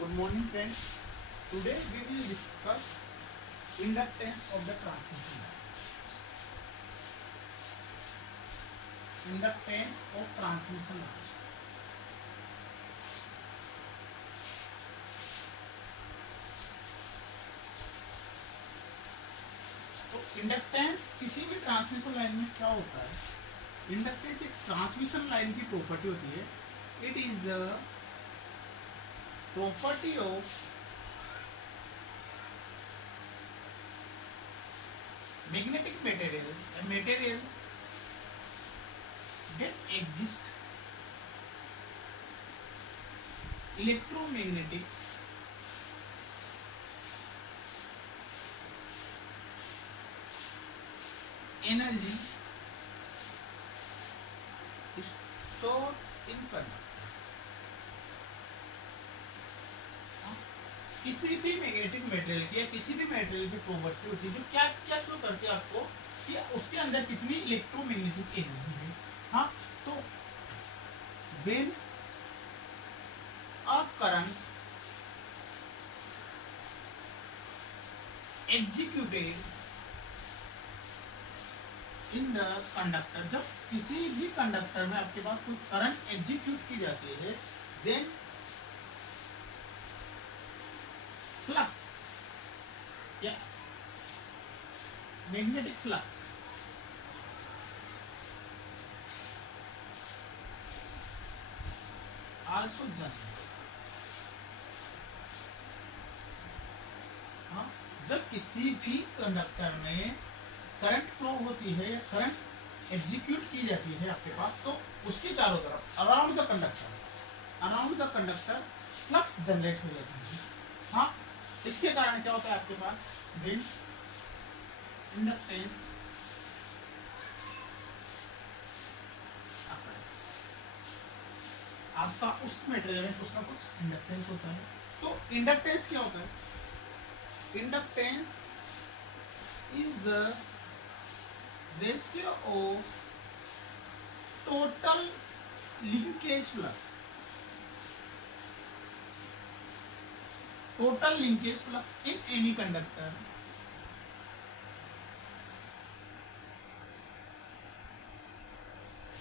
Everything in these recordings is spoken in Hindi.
Good morning, friends. Today we will discuss inductance of the transmission line. Inductance of transmission line. तो इंडक्टेंस किसी भी ट्रांसमिशन लाइन में क्या होता है? इंडक्टेंस एक ट्रांसमिशन लाइन की प्रॉपर्टी होती है. It is the property of magnetic material, a material that exists electromagnetic energy stored in conductor. किसी भी मैग्नेटिक मटेरियल की या किसी भी मटेरियल की प्रॉपर्टी होती है जो क्या क्या शो करती है आपको कि उसके अंदर कितनी इलेक्ट्रोमैग्नेटिक एनर्जी है. हाँ, तो when a current executed in the conductor, जब किसी भी कंडक्टर में आपके पास कोई करंट एग्जीक्यूट की जाती है, देन फ्लक्स या मैग्नेटिक फ्लक्स आल्सो जनरेट. जब किसी भी कंडक्टर में करंट फ्लो होती है या करंट एग्जीक्यूट की जाती है आपके पास, तो उसके चारों तरफ around the conductor flux generate हो जाती है. हाँ, इसके कारण क्या होता है आपके पास? देन इंडक्टेंस आपका उस मटेरियल में कुछ ना कुछ इंडक्टेंस होता है. तो इंडक्टेंस क्या होता है? Inductance is the ratio of total linkage flux, total linkage flux in any conductor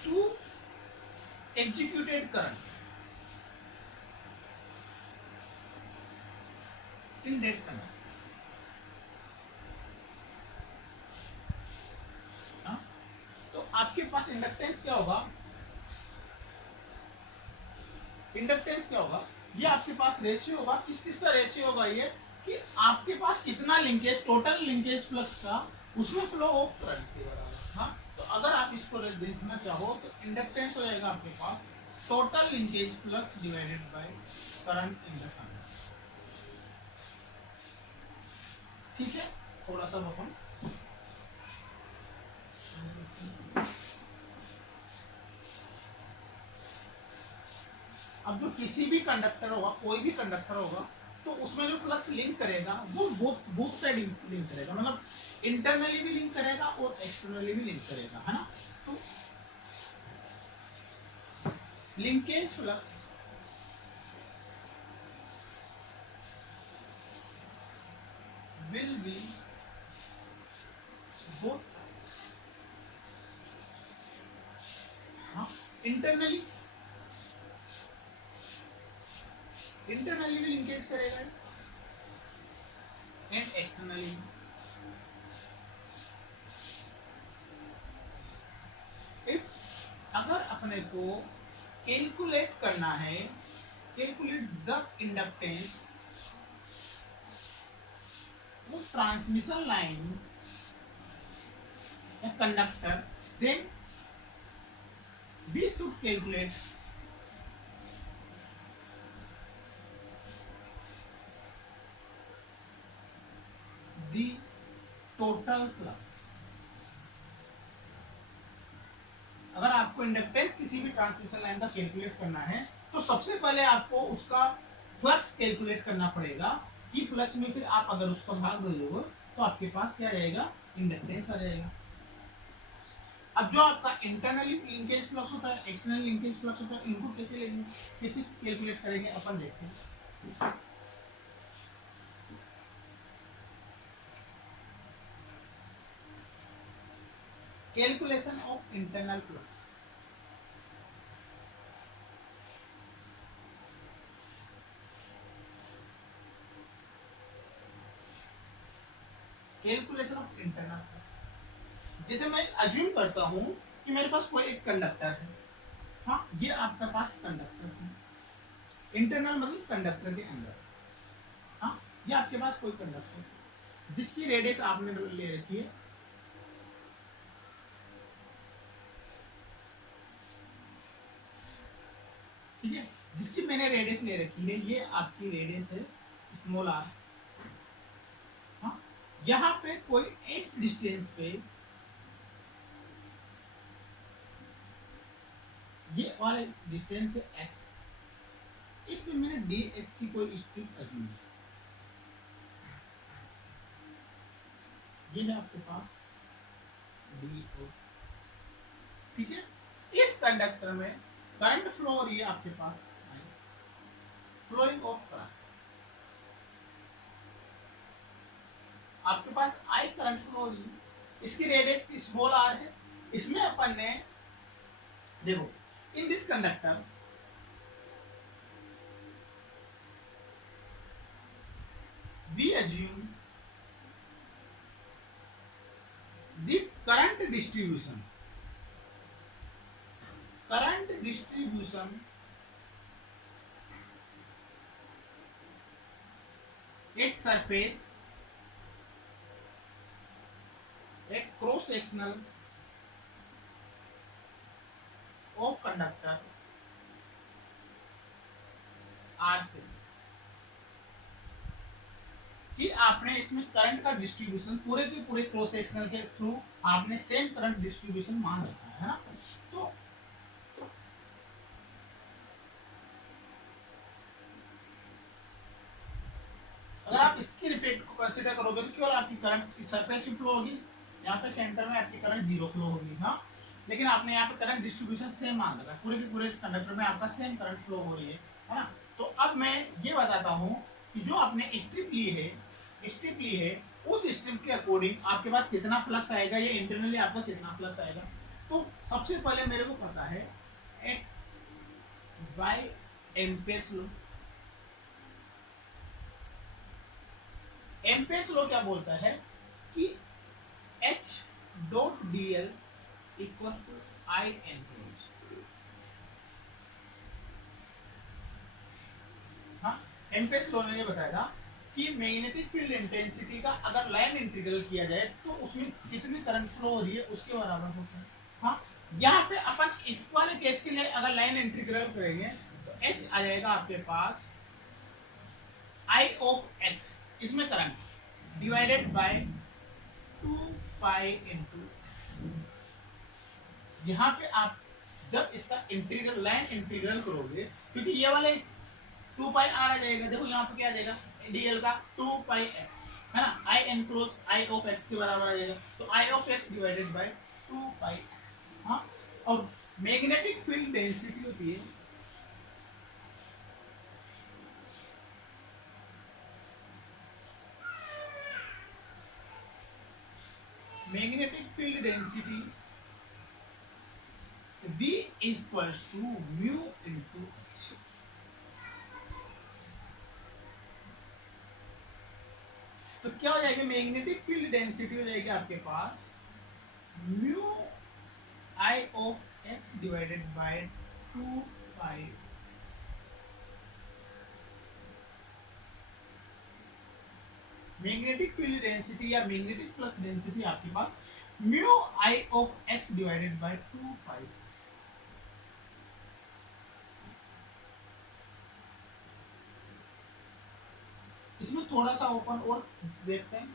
to executed current in that conductor. तो आपके पास इंडक्टेंस क्या होगा? इंडक्टेंस क्या होगा? ये आपके पास रेशियो होगा. किस किस का रेशियो होगा? ये कि आपके पास कितना लिंकेज, टोटल लिंकेज फ्लक्स का उसमें फ्लो ऑफ करंट के बराबर. हाँ, तो अगर आप इसको देखना चाहो तो इंडक्टेंस हो जाएगा आपके पास total linkage flux divided by current in the conductor. ठीक है, थोड़ा सा अपन अब जो किसी भी कंडक्टर होगा, कोई भी कंडक्टर होगा, तो उसमें जो फ्लक्स लिंक करेगा वो बोथ साइड लिंक करेगा, मतलब इंटरनली भी लिंक करेगा और एक्सटर्नली भी लिंक करेगा, है ना. तो linkage flux will be both internally भी लिंकेज करेगा एंड एक्सटर्नली. इफ अगर अपने को कैलकुलेट करना है, कैलकुलेट द इंडक्टेंस वो ट्रांसमिशन लाइन या conductor, then we should calculate the total flux. अगर आपको इंडक्टेंस किसी भी ट्रांसमिशन लाइन का कैलकुलेट करना है तो सबसे पहले आपको उसका फ्लक्स कैलकुलेट करना पड़ेगा कि फ्लक्स में फिर आप अगर उसका भाग दोगे तो आपके पास क्या आएगा? इंडक्टेंस आ जाएगा. अब जो आपका इंटरनली लिंकेज फ्लक्स होता है, एक्सटर्नल लिंकेज फ्लक्स होता है, इनको कैसे लेंगे, कैसे कैलकुलेट करेंगे अपन देखते हैं. Calculation of internal flux. Calculation of internal flux, जैसे मैं अज्यूम करता हूं कि मेरे पास कोई एक कंडक्टर है। हाँ, ये आपके पास कंडक्टर है, इंटरनल मतलब कंडक्टर के अंदर। हाँ, ये आपके पास कोई कंडक्टर है जिसकी रेडियस आपने ले रखी है, ठीक है, जिसकी मैंने रेडियस ले रखी है, ये आपकी रेडियस है स्मॉल आर। हाँ, यहाँ पे कोई एक्स डिस्टेंस पे ये वाला डिस्टेंस है एक्स, इसमें मैंने डी एक्स की कोई स्ट्रिप अज्यूम, ये है आपके पास डी ओ, ठीक है। इस कंडक्टर में करंट फ्लो हो रही है आपके पास, फ्लोइंग ऑफ करंट, आपके पास आई करंट फ्लो हो रही है, इसकी रेडियस की स्मॉल आर है। इसमें अपन ने देखो, in this conductor we assume the current distribution, at surface at cross sectional of conductor R से, कि आपने इसमें करंट का डिस्ट्रीब्यूशन पूरे के पूरे क्रॉस सेक्शनल के थ्रू आपने सेम करंट डिस्ट्रीब्यूशन मान रखा है ना। तो अगर आप इसके इफेक्ट को कंसीडर करोगे तो केवल आपकी करंट की सरफेस ही फ्लो होगी, यहाँ पे सेंटर में आपकी करंट जीरो फ्लो होगी। हाँ, लेकिन आपने यहाँ पे करंट डिस्ट्रीब्यूशन सेम मान रखा है, पूरे के पूरे कंडक्टर में आपका सेम करंट फ्लो हो रही है ना। तो अब मैं ये बताता हूँ कि जो आपने स्ट्रिप ली है उस स्ट्रिप के अकॉर्डिंग आपके पास कितना फ्लक्स आएगा, ये इंटरनली आपका कितना फ्लक्स आएगा। तो सबसे पहले मेरे को पता है at by Ampere's law. Ampere's law क्या बोलता है कि H dot dl equal to I amperes. हाँ, एम्पेयर्स लॉ ने ये बताया कि मैग्नेटिक फील्ड इंटेंसिटी का अगर लाइन इंटीग्रल किया जाए तो उसमें कितनी करंट फ्लो हो रही है उसके बराबर होता है। हाँ, यहाँ पे अपन इस वाले केस के लिए अगर लाइन इंटीग्रल करेंगे तो H आ जाएगा आपके पास I ऑफ X, इसमें current divided by 2 pi into, यहाँ पे आप जब इसका इंटीग्रल लाइन इंटीग्रल करोगे, क्योंकि ये वाले 2 पाई आर आ जाएगा, देखो यहाँ पे क्या आ जाएगा डीएल का 2 पाई एक्स है ना, I enclose I of x के बराबर आ जाएगा, तो I of x divided by 2 pi x. हाँ, और मैग्नेटिक फील्ड डेंसिटी होती है magnetic field density V equals to mu into H। तो क्या हो जाएगा, मैग्नेटिक फील्ड डेंसिटी हो जाएगी आपके पास mu I of x divided by 2 pi. Magnetic field density या मैग्नेटिक फ्लक्स डेंसिटी आपके पास mu I of x divided by 2 pi x. इसमें थोड़ा सा ओपन और देखते हैं,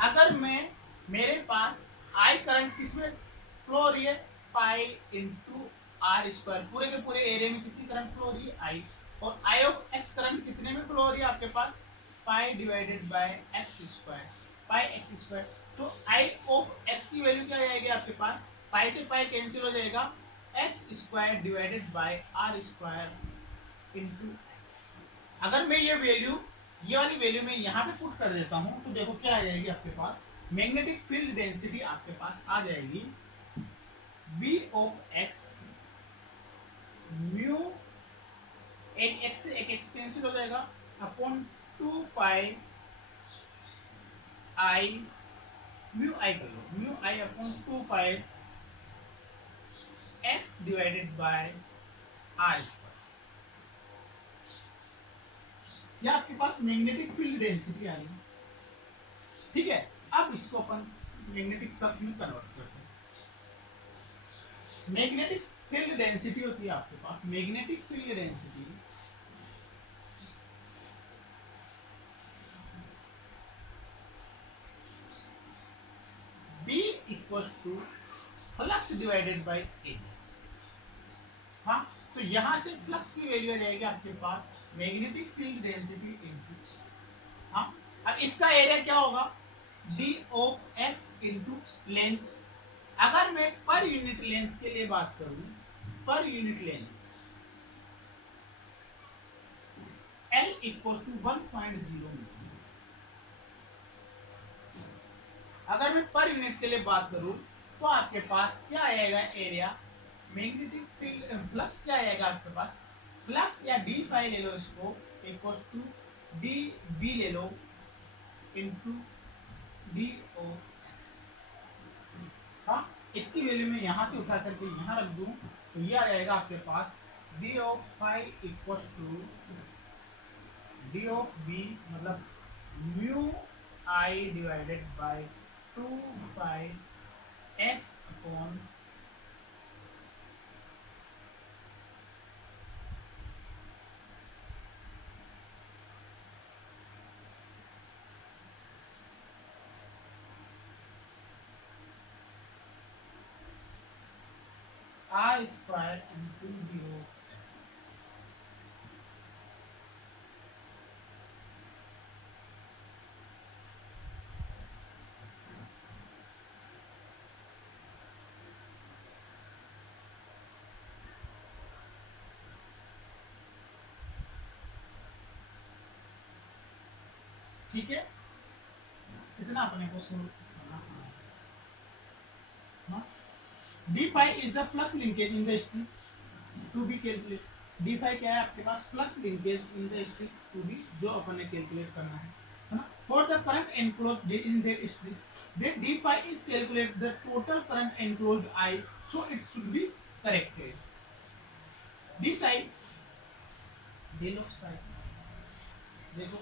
अगर मेरे पास आई करंट किसमें फ्लो हो रही है, पाई इंटू आर स्क्वायर, पूरे के पूरे एरिया में कितनी करंट फ्लो हो रही है आई, और आई ऑफ एक्स करंट कितने में फ्लो हो रही है आपके पास pi divided by x square, pi x square. तो आई ऑफ एक्स की वैल्यू क्या आएगी आपके पास, पाई से पाई कैंसिल हो जाएगा, X square divided by R square into. अगर मैं ये वाली वैल्यू में यहाँ पे पुट कर देता हूँ तो देखो क्या आ जाएगी आपके पास, मैग्नेटिक फील्ड डेंसिटी आपके पास आ जाएगी बी ऑफ एक्स म्यू, एक एक्स से एक एक्स कैंसिल हो जाएगा, upon 2 pi I, mu I कर लो, mu I upon 2 pi x divided by R square. यह आपके पास मैग्नेटिक फील्ड डेंसिटी आ गई। ठीक है, अब इसको अपन मैग्नेटिक फ्लक्स में कन्वर्ट करते हैं। मैग्नेटिक फील्ड डेंसिटी होती है आपके पास, magnetic field density B equals to flux divided by A। हाँ, तो यहां से फ्लक्स की वैल्यू आ जाएगी आपके पास मैग्नेटिक फील्ड डेंसिटी इनटू, हाँ, अब इसका एरिया क्या होगा, D of x into length. अगर मैं पर यूनिट लेंथ के लिए बात करूं, पर unit length L equal to 1.0 metre. अगर मैं पर यूनिट के लिए बात करूं तो आपके पास क्या आएगा एरिया, मैग्नेटिक फील्ड फ्लक्स क्या आएगा आपके पास, फ्लक्स या डी फाई ले लो इसको, इक्वल टू डी बी ले लो इनटू डी ओ एक्स। हाँ, इसकी वैल्यू मैं यहाँ से उठा करके यहाँ रख दूं तो ये आ जाएगा आपके पास D of phi equal to D of B, मतलब mu I divided by 2 pi x upon R square into D of x. ठीक है, इतना अपने को सोल्व करना है। D phi is the flux linkage in the string to be calculate. D phi क्या है आपके पास, flux linkage in the string to be, जो अपन ने कैलकुलेट करना है ना, for the current enclosed in that string, that D phi is calculate the total current enclosed I, so it should be corrected. D side del of side, देखो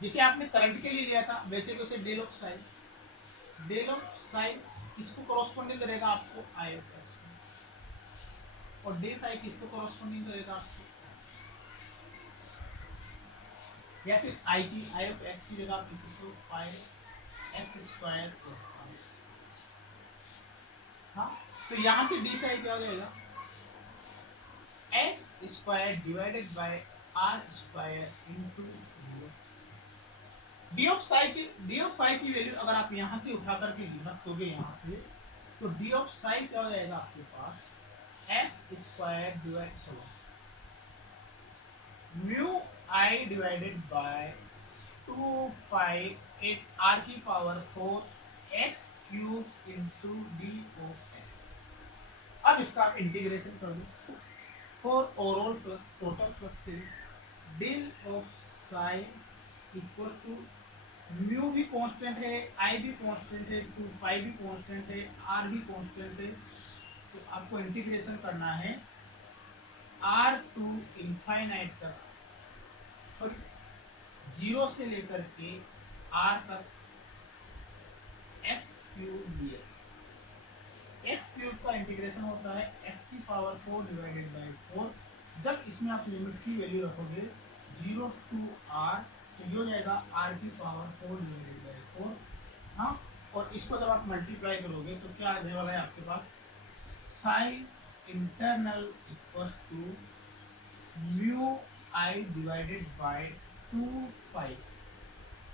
जिसे आपने करंट के लिए लिया था वैसे तो उसे del of side, del of side किसको कॉरस्पॉन्डिंग करेगा आपको, आई ऑफ एक्स, और डे फाई किसको कॉरस्पॉन्डिंग करेगा आपको, या फिर आई की, आई ऑफ एक्स की जगह आप लिख सकते हो पाई एक्स स्क्वायर। हाँ, तो यहाँ से डी साई क्या हो जाएगा, X square divided by R square into D of psi की, डी ऑफ फाई की वैल्यू अगर आप यहाँ से उठा करके रख दोगे यहाँ पे, तो डी ऑफ साई क्या हो जाएगा आपके पास, x square divide mu I divided by 2 pi 8 R की power 4 x cube into D of x. अब इसका आप इंटीग्रेशन कर दो for overall flux, total flux के लिए del of psi equal to mu भी कांस्टेंट है, आई भी कांस्टेंट है, 2 पाई भी कांस्टेंट है, आर भी कांस्टेंट है, तो आपको इंटीग्रेशन करना है आर टू इनफाइनाइट तक, सॉरी 0 से लेकर के आर तक x cube D x cube का इंटीग्रेशन होता है एक्स की पावर 4 डिवाइडेड बाई 4। जब इसमें आप लिमिट की वैल्यू रखोगे 0 टू आर, तो ये हो जाएगा आर की पावर 4 डिवाइडेड बाई 4। हाँ, और इसको जब आप मल्टीप्लाई करोगे तो क्या आने वाला है आपके पास, psi internal equal to mu I divided by 2 pi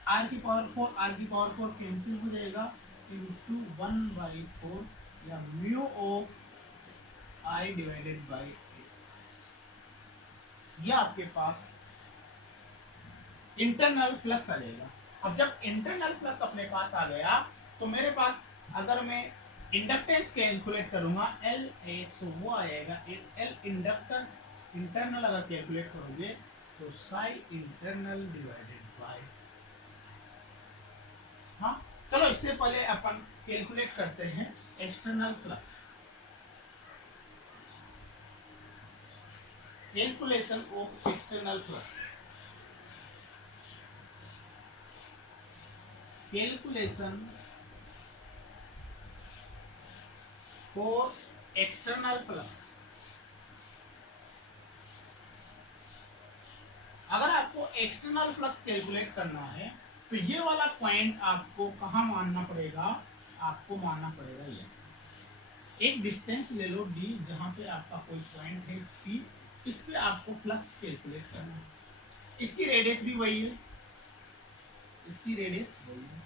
R की पावर 4, आर की पावर 4 कैंसिल हो जाएगा इनटू 1/4 या mu of I divided by 8। यह आपके पास इंटरनल फ्लक्स आ जाएगा। अब जब इंटरनल फ्लक्स अपने पास आ गया तो मेरे पास अगर मैं इंडक्टेंस कैलकुलेट करूंगा एल ए तो वो आएगा एल इंडक्टर इंटरनल अगर कैलकुलेट करोगे तो साई इंटरनल डिवाइडेड बाय, हाँ चलो इससे पहले अपन कैलकुलेट करते हैं external flux, calculation of external flux, calculation for external flux. अगर आपको एक्सटर्नल फ्लक्स कैलकुलेट करना है तो ये वाला पॉइंट आपको कहाँ मानना पड़ेगा, आपको मानना पड़ेगा ये एक डिस्टेंस ले लो डी, जहाँ पे आपका कोई पॉइंट है पी, इस पे आपको फ्लक्स कैलकुलेट करना है। इसकी रेडियस भी वही है, इसकी रेडियस वही है,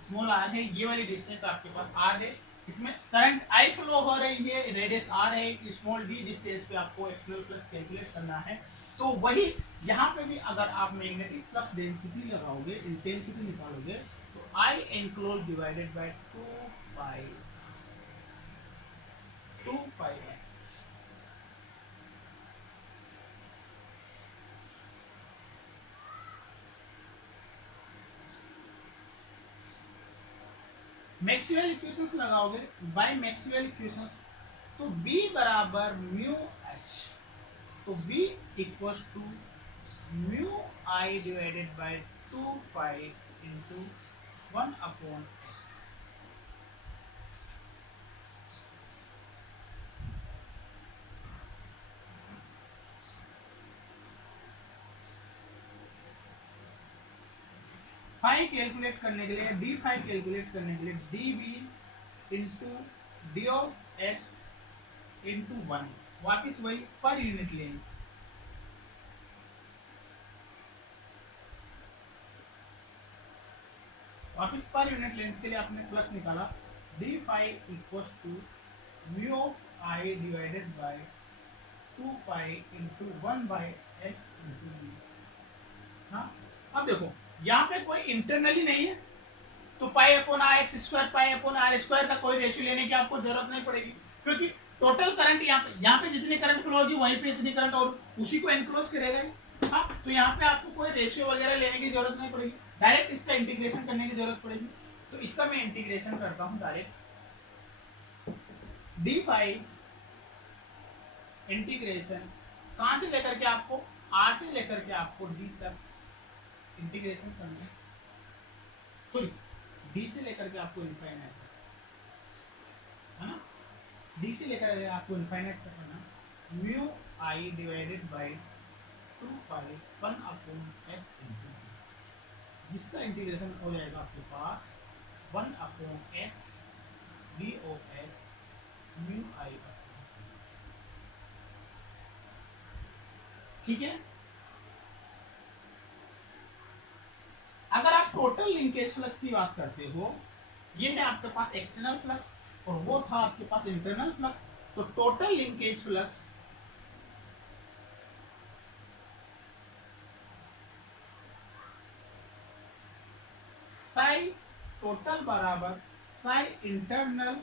स्मॉल आर है, ये वाली डिस्टेंस आपके पास आर है, इसमें करंट आई फ्लो हो रही है, रेडियस आर है, स्मॉल डी डिस्टेंस पे आपको एक्सटर्नल फ्लक्स कैलकुलेट करना है। तो वही यहाँ पे भी अगर आप मैग्नेटिक फ्लक्स डेंसिटी लगाओगे, इंटेंसिटी निकालोगे तो I enclose divided by 2 pi x. Maxwell equations लगाओगे बाय मैक्सवेल इक्वेशंस तो B बराबर म्यू एच, तो B equals to mu I divided by 2 pi into 1 upon एक्स। फाई कैलकुलेट करने के लिए, डी फाई कैलकुलेट करने के लिए D B into D of x into 1, वापिस वही पर यूनिट लेंथ, वापिस पर यूनिट लेंथ के लिए आपने प्लस निकाला, D phi equals to mu of I divided by 2 pi into 1 by X into B. हाँ अब देखो यहाँ पे कोई इंटरनली नहीं है तो pi upon R X square pi upon R square का कोई रेशियो लेने की आपको जरूरत नहीं पड़ेगी, क्योंकि टोटल करंट यहाँ पे जितनी करंट फ्लो होगी वहीं पे इतनी करंट और उसी को एनक्लोज करेगा। हाँ तो यहाँ पे आपको कोई रेशियो वगैरह लेने की जरूरत नहीं पड़ेगी, डायरेक्ट इसका इंटीग्रेशन करने की जरूरत पड़ेगी। तो इसका मैं इंटीग्रेशन करता हूँ डायरेक्ट, डी फाई इंटीग्रेशन कहाँ से लेकर के आपको आर से लेकर के आपको डी तक इंटीग्रेशन करना है, सॉरी डी से लेकर के आपको इनफाइनाइट है ना, डी से लेकर के आपको इनफाइनाइट तक करना, mu I divided by 2 pi 1 upon x into, जिसका इंटीग्रेशन हो जाएगा आपके पास 1 upon x D of x mu I, ठीक है। अगर आप टोटल लिंकेज फ्लक्स की बात करते हो, ये है आपके पास एक्सटर्नल फ्लक्स और वो था आपके पास इंटरनल फ्लक्स, तो total linkage flux psi total बराबर psi internal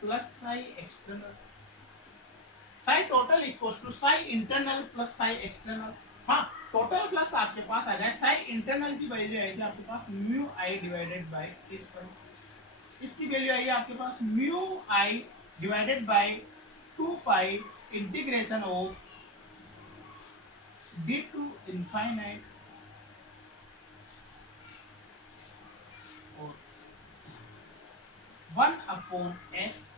plus psi external, psi total equals to psi internal plus psi external. हाँ टोटल प्लस आपके पास आ जाए, साई इंटरनल की वैल्यू आएगी आपके पास म्यू आई डिवाइडेड बाय इस पर, इसकी वैल्यू आएगी आपके पास mu I divided by 2 pi integration of D to infinite और 1 अपॉन एक्स।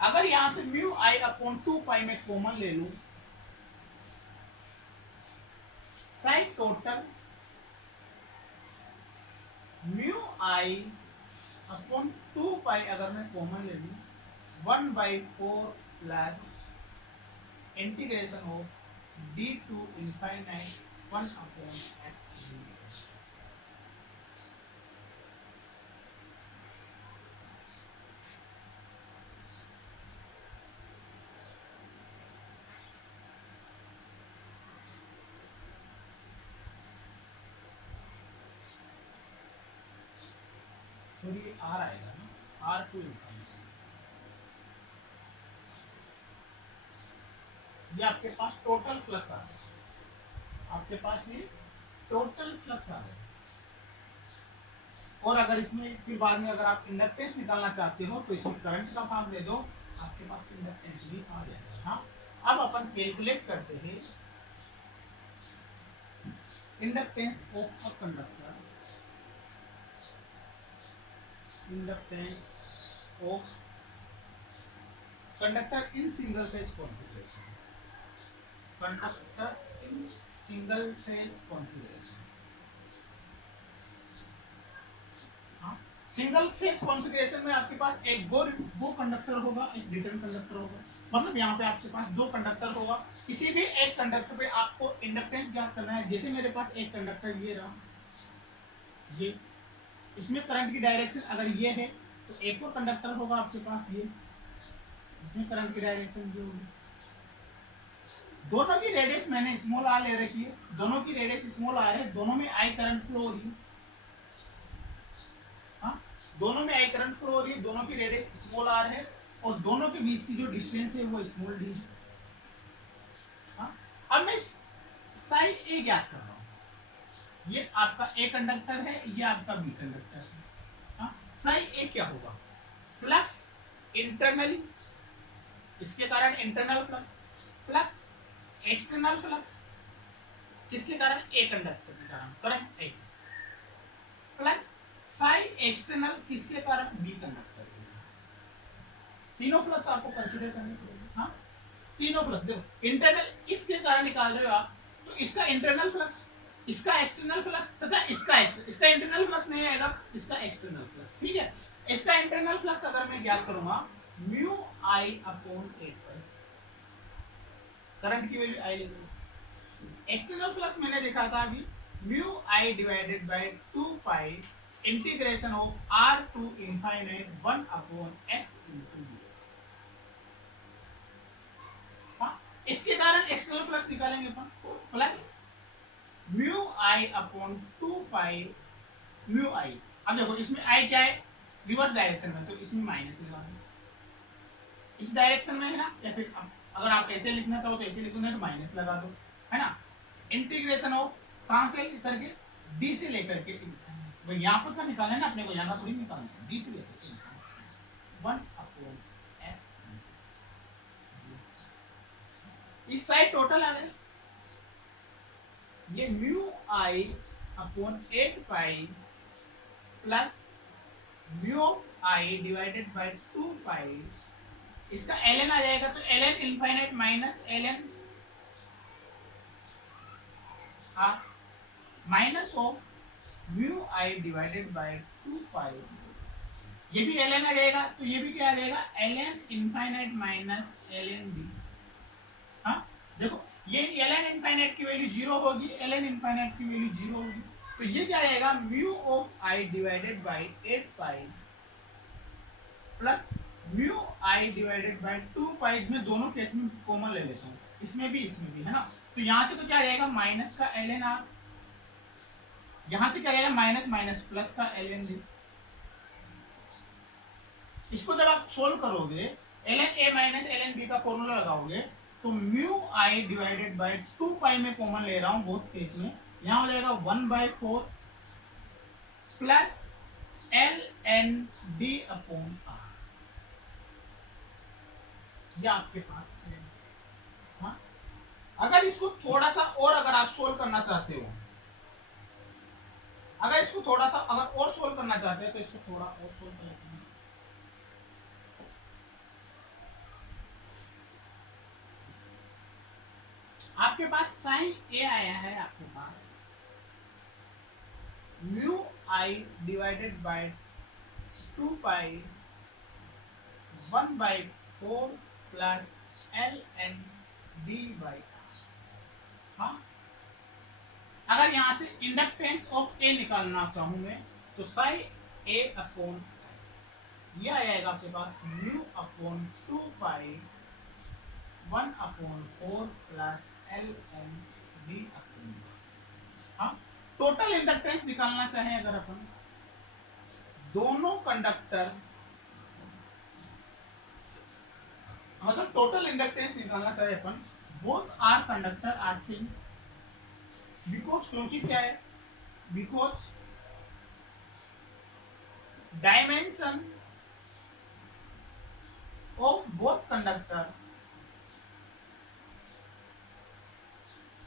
अगर यहां से म्यू आई अपॉन 2 पाई में कॉमन ले लूं, psi total mu I upon 2 pi अगर मैं कॉमन ले लूं 1/4 plus integration of D to infinite 1 upon X. फिर ये आर आएगा ना, आर टू इनफाइनाइट, ये आपके पास टोटल फ्लक्स आ रहा है, आपके पास ये टोटल फ्लक्स आ रहा है। और अगर इसमें फिर बाद में अगर आप इंडक्टेंस निकालना चाहते हो तो इसमें करंट का भाग दे दो, आपके पास इंडक्टेंस भी आ जाएगा। हाँ, अब अपन कैलकुलेट करते हैं inductance of a conductor, inductance of conductor in single phase configuration, conductor in single phase configuration. हाँ, सिंगल फेज कॉन्फ़िगरेशन में आपके पास एक वो कंडक्टर होगा, एक रिटर्न कंडक्टर होगा, मतलब यहाँ पे आपके पास दो कंडक्टर होगा। किसी भी एक कंडक्टर पे आपको इंडक्टेंस ज्ञात करना है। जैसे मेरे पास एक कंडक्टर ये रहा, ये इसमें करंट की डायरेक्शन अगर ये है तो एक और कंडक्टर होगा आपके पास ये, इसमें करंट की डायरेक्शन जो होगी, दोनों की रेडियस मैंने स्मॉल आर ले रखी है, दोनों की रेडियस स्मॉल आर है, दोनों में आई करंट फ्लो हो रही है। हाँ, दोनों में आई करंट फ्लो हो रही है, दोनों की रेडियस स्मॉल आर है और दोनों के बीच की जो डिस्टेंस है वो स्मॉल डी है। हाँ, अब मैं साई ए ज्ञात कर रहा हूँ, ये आपका ए कंडक्टर है, ये आपका बी कंडक्टर है। हाँ, साई ए क्या होगा, फ्लक्स इंटरनली, इसके कारण internal flux, flux external flux किसके कारण, ए कंडक्टर के कारण करंट ए, प्लस साई एक्सटर्नल किसके कारण, बी कंडक्टर के कारण। तीनों फ्लक्स आपको कंसीडर करने पड़ेंगे। हाँ, तीनों फ्लक्स देखो, इंटरनल इसके कारण निकाल रहे हो आप तो इसका इंटरनल फ्लक्स, इसका एक्सटर्नल फ्लक्स तथा इसका इंटरनल फ्लक्स नहीं आएगा, इसका एक्सटर्नल फ्लक्स। ठीक है, इसका इंटरनल फ्लक्स अगर मैं ज्ञात करूंगा म्यू आई अपॉन 8 पर, करंट की वैल्यू आई ले लो। एक्सटर्नल फ्लक्स मैंने देखा था अभी, mu I divided by 2 pi integration of R to infinite 1 upon X into dx। हाँ, इसके कारण एक्सटर्नल फ्लक्स निकालेंगे अपन, plus mu I upon 2 pi mu I. अब देखो इसमें आई क्या है, रिवर्स डायरेक्शन में, तो इसमें माइनस लगा दो, इस डायरेक्शन में है ना, या फिर अगर आप ऐसे लिखना चाहो तो ऐसे लिखोगे तो माइनस लगा दो, है ना। इंटीग्रेशन ऑफ कहां से करके, डी से लेकर के, वो यहाँ पर का निकालना है ना अपने को, यहाँ थोड़ी निकालना है, डी से लेकर के 1 अपॉन एस, इस साइड टोटल आ गए, ये mu I upon 8 pi plus mu I divided by 2 पाई, इसका ln आ जाएगा तो ln infinite minus ln minus of mu I divided by 2 पाई, ये भी ln आ जाएगा तो ये भी क्या आ जाएगा, ln infinite minus ln b। हाँ, देखो ये ln इनफाइनाइट की वैल्यू 0 होगी, ln इनफाइनाइट की वैल्यू 0 होगी, तो ये क्या आएगा, mu of I divided by 8 pi plus mu I divided by 2 पाई, में दोनों केस में कॉमन ले लेता हूँ, इसमें भी है ना, तो यहाँ से तो क्या आएगा माइनस का ln r, यहाँ से क्या आएगा माइनस माइनस प्लस का ln d। इसको जब आप सोल्व करोगे ln a minus ln b का फॉर्मूला लगाओगे तो म्यू आई डिवाइडेड बाय 2 पाई में कॉमन ले रहा हूँ बोथ केस में, यहाँ हो जाएगा 1/4 plus ln d upon r, ये आपके पास है। हाँ, अगर इसको थोड़ा सा और अगर आप सोल्व करना चाहते हो, अगर इसको थोड़ा सा अगर और सोल्व करना चाहते हैं तो इसको थोड़ा और सोल्व कर लेते हैं। आपके पास साइन ए आया है, आपके पास mu I divided by 2 pi 1/4 plus ln d by r। हाँ, अगर यहाँ से इंडक्टेंस ऑफ ए निकालना चाहूँ मैं तो साई ए अपॉन ये आ जाएगा आपके पास mu upon 2 pi 1/4 plus ln d upon. हाँ, टोटल इंडक्टेंस निकालना चाहें अगर अपन दोनों कंडक्टर, मतलब टोटल इंडक्टेंस निकालना चाहे अपन, both are conductor are same, because, क्योंकि क्या है, because dimension of both conductor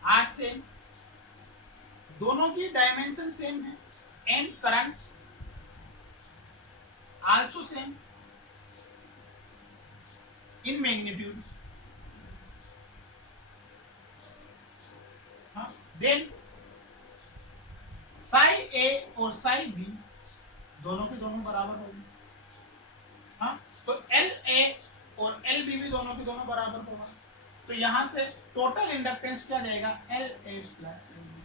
are same, दोनों की डायमेंशन सेम है, and current also same in magnitude. Then psi A और साई बी दोनों के दोनों बराबर होंगे। हाँ, तो एल ए और एल बी भी दोनों के दोनों बराबर होगा। तो यहां से टोटल इंडक्टेंस क्या जाएगा, L A plus L B,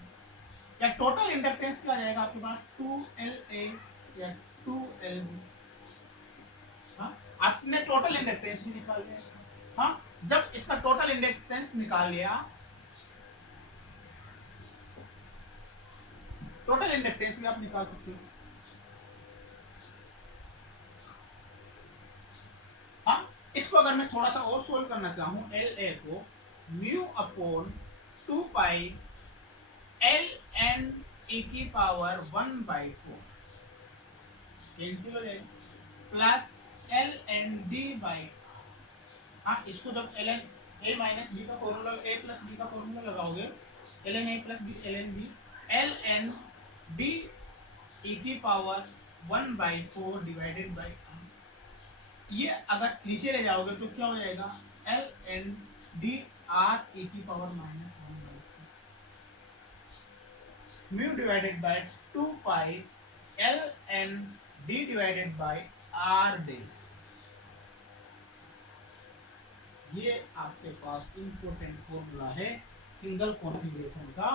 या टोटल इंडक्टेंस क्या जाएगा आपके पास, 2LA या 2LB। हाँ, आपने टोटल इंडक्टेंस ही निकाल लिया। हाँ, जब इसका टोटल इंडक्टेंस निकाल लिया, टोटल इंडक्टेंस भी आप निकाल सकते हो। हाँ, इसको अगर मैं थोड़ा सा और सोल्व करना चाहूं, एल ए को mu upon 2 pi L N A की पावर 1/4 कैंसिल हो जाएगा, plus L N D by. हाँ, इसको जब L N A minus B का फॉर्मूला, ए प्लस बी का फॉर्मूला लगाओगे, L N A plus B L N B, L N D E की पावर 1/4 डिवाइडेड बाई, ये अगर नीचे ले जाओगे तो क्या हो जाएगा, L N D R E की power -1/4 mu divided by 2 pi L N D divided by R dash. ये आपके पास इंपॉर्टेंट फॉर्मूला है सिंगल कॉन्फ़िगरेशन का।